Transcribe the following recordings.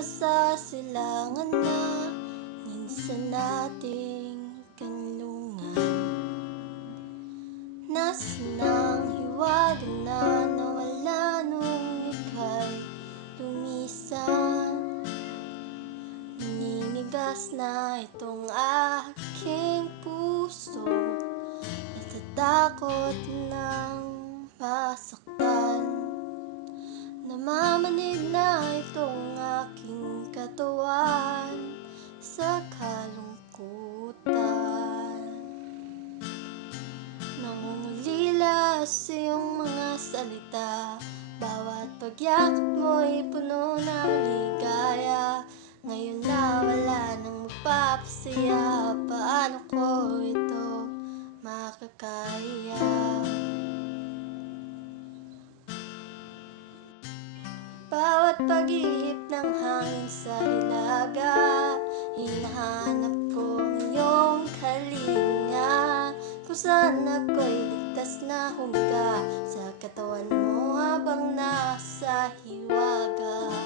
sa silangan na minsan nating kanlungan. Nasanang hiwaga na nawala nung ika'y lumisan. Naninigas na itong aking puso, natatakot ng masaktan. Namamanig na itong aking katawan sa kalungkutan. Nangungulila sa iyong mga salita, bawat pagyakap mo'y puno ng ligaya. Ngayon na wala nang magpapasaya, paano ko ito makakaya? Bawat pag-ihip ng hangin sa hilaga, hinahanap ko ang iyong kalinga. Kung saan ako'y ligtas na humiga sa katawan mo habang nasa hiwaga.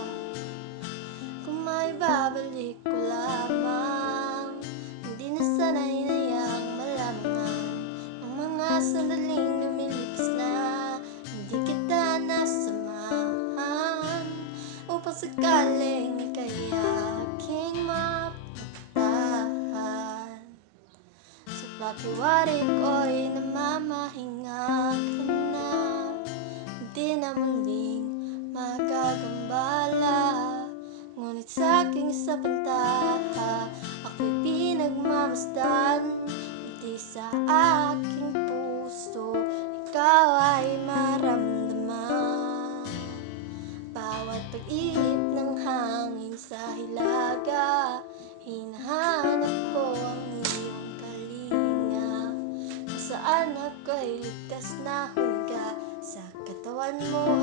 Kung may babalik ko lamang, hindi na sana'y nayang malaman ang mga sandaling lumilipas na hindi kita nasamahan, upang sakaling ika'y aking mapuntahan. Sa pakiwari ko'y namamahinga ka na, hindi na muling magagambala. Ngunit sa aking sapantaha, ako'y pinagmamasdan, pati sa aking puso ikaw ay maramdaman. Bawat pag-ihip ng hangin sa hilaga, hinahanap ko ang iyong kalinga. Kung saan ako'y ligtas na humiga sa katawan mo